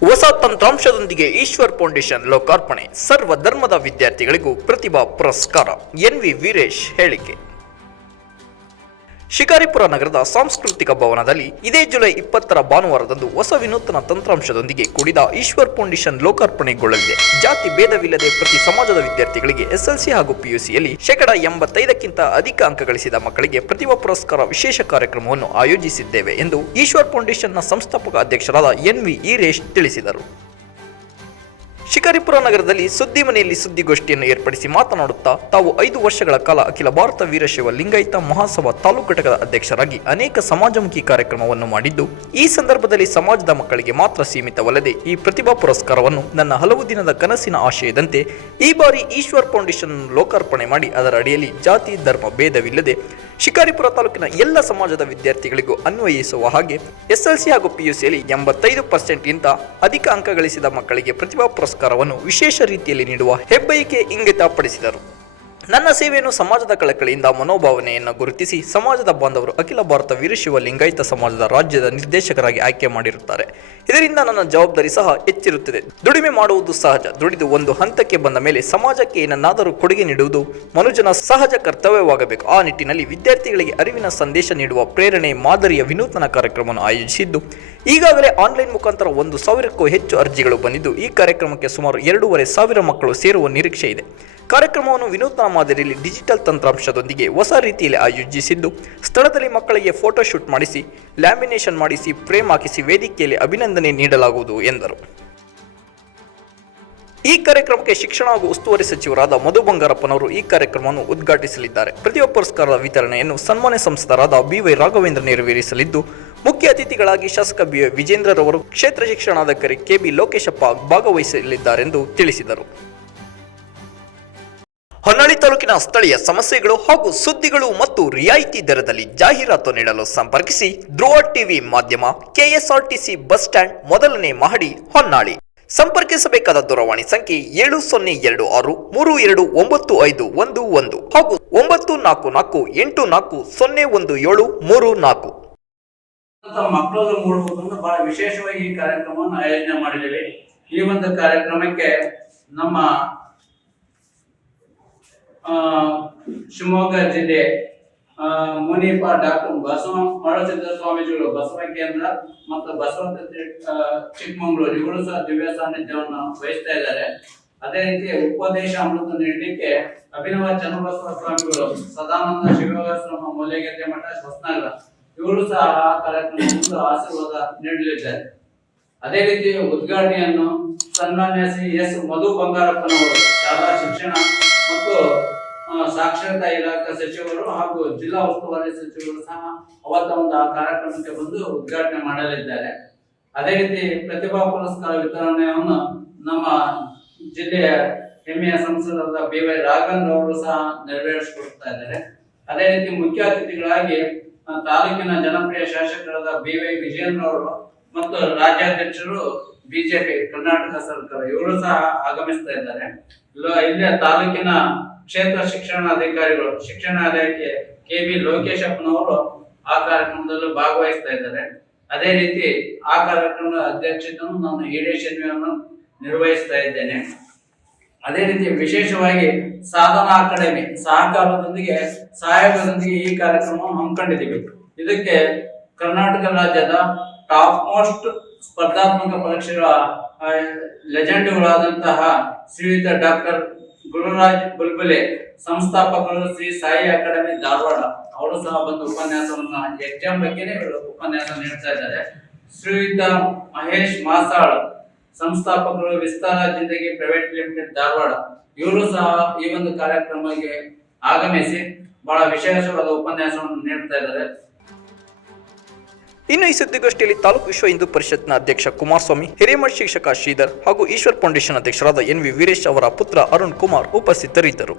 ಹೊಸ ತಂತ್ರಾಂಶದೊಂದಿಗೆ ಈಶ್ವರ್ ಫೌಂಡೇಶನ್ ಲೋಕಾರ್ಪಣೆ. ಸರ್ವ ಧರ್ಮದ ವಿದ್ಯಾರ್ಥಿಗಳಿಗೂ ಪ್ರತಿಭಾ ಪುರಸ್ಕಾರ. ಎನ್ ವಿ ವೀರೇಶ್ ಹೇಳಿಕೆ. ಶಿಕಾರಿಪುರ ನಗರದ ಸಾಂಸ್ಕೃತಿಕ ಭವನದಲ್ಲಿ ಇದೇ ಜುಲೈ ಇಪ್ಪತ್ತರ ಭಾನುವಾರದಂದು ಹೊಸ ವಿನೂತನ ತಂತ್ರಾಂಶದೊಂದಿಗೆ ಕೂಡಿದ ಈಶ್ವರ್ ಫೌಂಡೇಶನ್ ಲೋಕಾರ್ಪಣೆಗೊಳ್ಳಲಿದೆ. ಜಾತಿ ಭೇದವಿಲ್ಲದೆ ಪ್ರತಿ ಸಮಾಜದ ವಿದ್ಯಾರ್ಥಿಗಳಿಗೆ ಎಸ್ಎಲ್ಸಿ ಹಾಗೂ ಪಿಯುಸಿಯಲ್ಲಿ ಶೇಕಡ ಎಂಬತ್ತೈದಕ್ಕಿಂತ ಅಧಿಕ ಅಂಕ ಗಳಿಸಿದ ಮಕ್ಕಳಿಗೆ ಪ್ರತಿಭಾ ಪುರಸ್ಕಾರ ವಿಶೇಷ ಕಾರ್ಯಕ್ರಮವನ್ನು ಆಯೋಜಿಸಿದ್ದೇವೆ ಎಂದು ಈಶ್ವರ್ ಫೌಂಡೇಶನ್ನ ಸಂಸ್ಥಾಪಕ ಅಧ್ಯಕ್ಷರಾದ ಎನ್ ವಿ ಈರೇಶ್ ತಿಳಿಸಿದರು. ಶಿಕಾರಿಪುರ ನಗರದಲ್ಲಿ ಸುದ್ದಿ ಮನೆಯಲ್ಲಿ ಸುದ್ದಿಗೋಷ್ಠಿಯನ್ನು ಏರ್ಪಡಿಸಿ ಮಾತನಾಡುತ್ತಾ, ತಾವು ಐದು ವರ್ಷಗಳ ಕಾಲ ಅಖಿಲ ಭಾರತ ವೀರಶೈವ ಲಿಂಗಾಯತ ಮಹಾಸಭಾ ತಾಲೂಕು ಘಟಕದ ಅಧ್ಯಕ್ಷರಾಗಿ ಅನೇಕ ಸಮಾಜಮುಖಿ ಕಾರ್ಯಕ್ರಮವನ್ನು ಮಾಡಿದ್ದು, ಈ ಸಂದರ್ಭದಲ್ಲಿ ಸಮಾಜದ ಮಕ್ಕಳಿಗೆ ಮಾತ್ರ ಸೀಮಿತವಲ್ಲದೆ ಈ ಪ್ರತಿಭಾ ಪುರಸ್ಕಾರವನ್ನು ನನ್ನ ಹಲವು ದಿನದ ಕನಸಿನ ಆಶಯದಂತೆ ಈ ಬಾರಿ ಈಶ್ವರ್ ಫೌಂಡೇಶನ್ ಲೋಕಾರ್ಪಣೆ ಮಾಡಿ ಅದರ ಅಡಿಯಲ್ಲಿ ಜಾತಿ, ಧರ್ಮ, ಭೇದವಿಲ್ಲದೆ ಶಿಕಾರಿಪುರ ತಾಲೂಕಿನ ಎಲ್ಲ ಸಮಾಜದ ವಿದ್ಯಾರ್ಥಿಗಳಿಗೂ ಅನ್ವಯಿಸುವ ಹಾಗೆ ಎಸ್ಎಲ್ಸಿ ಹಾಗೂ ಪಿಯುಸಿಯಲ್ಲಿ ಎಂಬತ್ತೈದು ಪರ್ಸೆಂಟ್ಗಿಂತ ಅಧಿಕ ಅಂಕ ಗಳಿಸಿದ ಮಕ್ಕಳಿಗೆ ಪ್ರತಿಭಾ ಪುರಸ್ಕಾರವನ್ನು ವಿಶೇಷ ರೀತಿಯಲ್ಲಿ ನೀಡುವ ಹೆಬ್ಬಯಕೆ ಇಂಗಿತಪಡಿಸಿದರು. ನನ್ನ ಸೇವೆಯನ್ನು ಸಮಾಜದ ಕಳಕಳಿಯಿಂದ ಮನೋಭಾವನೆಯನ್ನು ಗುರುತಿಸಿ ಸಮಾಜದ ಬಾಂಧವರು ಅಖಿಲ ಭಾರತ ವೀರಶಿವ ಲಿಂಗಾಯತ ಸಮಾಜದ ರಾಜ್ಯದ ನಿರ್ದೇಶಕರಾಗಿ ಆಯ್ಕೆ ಮಾಡಿರುತ್ತಾರೆ. ಇದರಿಂದ ನನ್ನ ಜವಾಬ್ದಾರಿ ಸಹ ಹೆಚ್ಚಿರುತ್ತದೆ. ದುಡಿಮೆ ಮಾಡುವುದು ಸಹಜ. ದುಡಿದು ಒಂದು ಹಂತಕ್ಕೆ ಬಂದ ಮೇಲೆ ಸಮಾಜಕ್ಕೆ ಏನನ್ನಾದರೂ ಕೊಡುಗೆ ನೀಡುವುದು ಮನುಜನ ಸಹಜ ಕರ್ತವ್ಯವಾಗಬೇಕು. ಆ ನಿಟ್ಟಿನಲ್ಲಿ ವಿದ್ಯಾರ್ಥಿಗಳಿಗೆ ಅರಿವಿನ ಸಂದೇಶ ನೀಡುವ ಪ್ರೇರಣೆ, ಮಾದರಿಯ ವಿನೂತನ ಕಾರ್ಯಕ್ರಮವನ್ನು ಆಯೋಜಿಸಿದ್ದು, ಈಗಾಗಲೇ ಆನ್ಲೈನ್ ಮುಖಾಂತರ ಒಂದು ಸಾವಿರಕ್ಕೂ ಹೆಚ್ಚು ಅರ್ಜಿಗಳು ಬಂದಿದ್ದು, ಈ ಕಾರ್ಯಕ್ರಮಕ್ಕೆ ಸುಮಾರು ಎರಡೂವರೆ ಸಾವಿರ ಮಕ್ಕಳು ಸೇರುವ ನಿರೀಕ್ಷೆ ಇದೆ. ಕಾರ್ಯಕ್ರಮವನ್ನು ವಿನೂತನ ಮಾದರಿಯಲ್ಲಿ ಡಿಜಿಟಲ್ ತಂತ್ರಾಂಶದೊಂದಿಗೆ ಹೊಸ ರೀತಿಯಲ್ಲಿ ಆಯೋಜಿಸಿದ್ದು, ಸ್ಥಳದಲ್ಲಿ ಮಕ್ಕಳಿಗೆ ಫೋಟೋ ಶೂಟ್ ಮಾಡಿಸಿ ಲ್ಯಾಮಿನೇಷನ್ ಮಾಡಿಸಿ ಫ್ರೇಮ್ ಹಾಕಿಸಿ ವೇದಿಕೆಯಲ್ಲಿ ಅಭಿನಂದನೆ ನೀಡಲಾಗುವುದು ಎಂದರು. ಈ ಕಾರ್ಯಕ್ರಮಕ್ಕೆ ಶಿಕ್ಷಣ ಹಾಗೂ ಉಸ್ತುವಾರಿ ಸಚಿವರಾದ ಮಧು ಬಂಗಾರಪ್ಪನವರು ಈ ಕಾರ್ಯಕ್ರಮವನ್ನು ಉದ್ಘಾಟಿಸಲಿದ್ದಾರೆ. ಪ್ರತಿಯೊಬ್ಬ ಪುರಸ್ಕಾರದ ವಿತರಣೆಯನ್ನು ಸನ್ಮಾನ್ಯ ಸಂಸ್ಥರಾದ ಬಿವೈ ರಾಘವೇಂದ್ರ ನೆರವೇರಿಸಲಿದ್ದು, ಮುಖ್ಯ ಅತಿಥಿಗಳಾಗಿ ಶಾಸಕ ಬಿ ವಿಜೇಂದ್ರರವರು ಕ್ಷೇತ್ರ ಶಿಕ್ಷಣಾಧಿಕಾರಿ ಕೆಬಿ ಲೋಕೇಶಪ್ಪ ಭಾಗವಹಿಸಲಿದ್ದಾರೆಂದು ತಿಳಿಸಿದರು. ಹೊನ್ನಾಳಿ ತಾಲೂಕಿನ ಸ್ಥಳೀಯ ಸಮಸ್ಯೆಗಳು ಹಾಗೂ ಸುದ್ದಿಗಳು ಮತ್ತು ರಿಯಾಯಿತಿ ದರದಲ್ಲಿ ಜಾಹೀರಾತು ನೀಡಲು ಸಂಪರ್ಕಿಸಿ ಧ್ರುವ ಟಿವಿ ಮಾಧ್ಯಮ ಕೆಎಸ್ಆರ್ಟಿಸಿ ಬಸ್ ಸ್ಟ್ಯಾಂಡ್ ಮೊದಲನೇ ಮಹಡಿ ಹೊನ್ನಾಳಿ. ಸಂಪರ್ಕಿಸಬೇಕಾದ ದೂರವಾಣಿ ಸಂಖ್ಯೆ ಏಳು ಸೊನ್ನೆ ಎರಡು ಆರು ಮೂರು ಎರಡು ಒಂಬತ್ತು ಐದು ಒಂದು ಒಂದು ಹಾಗೂ ಒಂಬತ್ತು ನಾಲ್ಕು ನಾಲ್ಕು ಎಂಟು ನಾಲ್ಕು ಸೊನ್ನೆ ಒಂದು ಏಳು ಮೂರು ನಾಲ್ಕು. ಬಹಳ ವಿಶೇಷವಾಗಿ ಈ ಕಾರ್ಯಕ್ರಮವನ್ನು ಆಯೋಜನೆ ಮಾಡಿದ್ದೇವೆ. ಈ ಒಂದು ಕಾರ್ಯಕ್ರಮಕ್ಕೆ ನಮ್ಮ ಶಿವಮೊಗ್ಗ ಜಿಲ್ಲೆ ಮುನೀಪ ಡಾಕ್ಟರ್ ಬಸವ ಮಳಸಿದ್ದ ಸ್ವಾಮೀಜಿಗಳು ಬಸವ ಕೇಂದ್ರ ಮತ್ತು ಬಸವಂತ ಚಿಕ್ಕಮಂಗ್ಳೂರು, ಇವರು ಸಹ ದಿವ್ಯ ಸಾನ್ನಿಧ್ಯವನ್ನು ವಹಿಸ್ತಾ ಇದ್ದಾರೆ. ಅದೇ ರೀತಿ ಉಪದೇಶ ಅಮೃತ ನೀಡಲಿಕ್ಕೆ ಅಭಿನವ ಚನ್ನಬಸವ ಸ್ವಾಮಿಗಳು ಸದಾನಂದ ಶಿವಯೋಗಾಶ್ರಮ ಮೂಲೆಗೆದ್ದೆ ಮಠ ಹೊಸನಗರ, ಇವರು ಸಹ ಆ ಆಶೀರ್ವಾದ ನೀಡಲಿದ್ದಾರೆ. ಅದೇ ರೀತಿ ಉದ್ಘಾಟನೆಯನ್ನು ಸನ್ಮಾನ್ಯ ಸಿ ಎಸ್ ಮಧು ಬಂಗಾರಪ್ಪನವರು ಶಾಲಾ ಶಿಕ್ಷಣ ಮತ್ತು ಸಾಕ್ಷರತಾ ಇಲಾಖೆ ಸಚಿವರು ಹಾಗೂ ಜಿಲ್ಲಾ ಉಸ್ತುವಾರಿ ಸಚಿವರು ಸಹ ಅವತ್ತ ಒಂದು ಕಾರ್ಯಕ್ರಮಕ್ಕೆ ಬಂದು ಉದ್ಘಾಟನೆ ಮಾಡಲಿದ್ದಾರೆ. ಅದೇ ರೀತಿ ಪ್ರತಿಭಾ ಪುರಸ್ಕಾರ ವಿತರಣೆಯನ್ನು ನಮ್ಮ ಜಿಲ್ಲೆಯ ಹೆಮ್ಮೆಯ ಸಂಸದರಾದ ಬಿ ವೈ ರಾಘನ್ ಅವರು ಸಹ ನೆರವೇರಿಸಿಕೊಡ್ತಾ ಇದ್ದಾರೆ. ಅದೇ ರೀತಿ ಮುಖ್ಯ ಅತಿಥಿಗಳಾಗಿ ತಾಲೂಕಿನ ಜನಪ್ರಿಯ ಶಾಸಕರಾದ ಬಿ ವೈ ವಿಜಯೇಂದ್ರ ಅವರು ಮತ್ತು ರಾಜ್ಯಾಧ್ಯಕ್ಷರು ಬಿಜೆಪಿ ಕರ್ನಾಟಕ ಸರ್ಕಾರ ಇವರು ಸಹ ಆಗಮಿಸ್ತಾ ಇದ್ದಾರೆ. ಇಲ್ಲ- ತಾಲೂಕಿನ ಕ್ಷೇತ್ರ ಶಿಕ್ಷಣಾಧಿಕಾರಿಗಳು ಶಿಕ್ಷಣ ಇಲಾಖೆ ಕೆ ಬಿ ಲೋಕೇಶಪ್ಪನವರು ಆ ಕಾರ್ಯಕ್ರಮದಲ್ಲೂ ಭಾಗವಹಿಸ್ತಾ ಇದ್ದಾರೆ. ಅದೇ ರೀತಿ ಆ ಕಾರ್ಯಕ್ರಮದ ಅಧ್ಯಕ್ಷತೆಯನ್ನು ನಾನು ಈಡೇಶನ್ಯನ್ನು ನಿರ್ವಹಿಸ್ತಾ ಇದ್ದೇನೆ. ಅದೇ ರೀತಿ ವಿಶೇಷವಾಗಿ ಸಾಧನಾ ಅಕಾಡೆಮಿ, ಸಹಕಾರದೊಂದಿಗೆ ಸಹಾಯಕದೊಂದಿಗೆ ಈ ಕಾರ್ಯಕ್ರಮವನ್ನು ಹಮ್ಮಿಕೊಂಡಿದ್ದೀವಿ. ಇದಕ್ಕೆ ಕರ್ನಾಟಕ ರಾಜ್ಯದ ಟಾಪ್ ಮೋಸ್ಟ್ ಸ್ಪರ್ಧಾತ್ಮಕ ಪರೀಕ್ಷೆಗಳ ಲೆಜೆಂಡ್ಗಳಾದಂತಹ ಶ್ರೀಯುತ ಡಾಕ್ಟರ್ ಗುರುರಾಜ್ ಬುಲ್ಬುಲೆ, ಸಂಸ್ಥಾಪಕರು ಶ್ರೀ ಸಾಯಿ ಅಕಾಡೆಮಿ ಧಾರವಾಡ. ಅವರು ಸಹ ಬಂದು ಉಪನ್ಯಾಸವನ್ನ ಎಕ್ಸಾಮ್ ಬಗ್ಗೆನೇ ಉಪನ್ಯಾಸ ನೀಡ್ತಾ ಇದ್ದಾರೆ. ಶ್ರೀಯುತ ಮಹೇಶ್ ಮಾಸಾಳ್, ಸಂಸ್ಥಾಪಕರು ವಿಸ್ತಾರ ಜಿಂದಗಿ ಪ್ರೈವೇಟ್ ಲಿಮಿಟೆಡ್ ಧಾರವಾಡ. ಇವರು ಸಹ ಈ ಒಂದು ಕಾರ್ಯಕ್ರಮಕ್ಕೆ ಆಗಮಿಸಿ ಬಹಳ ವಿಶೇಷವಾದ ಉಪನ್ಯಾಸವನ್ನು ನೀಡ್ತಾ ಇದ್ದಾರೆ. ಇನ್ನು ಈ ಸುದ್ದಿಗೋಷ್ಠಿಯಲ್ಲಿ ತಾಲೂಕು ವಿಶ್ವ ಹಿಂದೂ ಪರಿಷತ್ನ ಅಧ್ಯಕ್ಷ ಕುಮಾರಸ್ವಾಮಿ ಹಿರೇಮಠ ಶಿಕ್ಷಕ ಶ್ರೀಧರ್ ಹಾಗೂ ಈಶ್ವರ್ ಫೌಂಡೇಶನ್ ಅಧ್ಯಕ್ಷರಾದ ಎನ್ ವಿ ವೀರೇಶ್ ಅವರ ಪುತ್ರ ಅರುಣ್ ಕುಮಾರ್ ಉಪಸ್ಥಿತರಿದ್ದರು.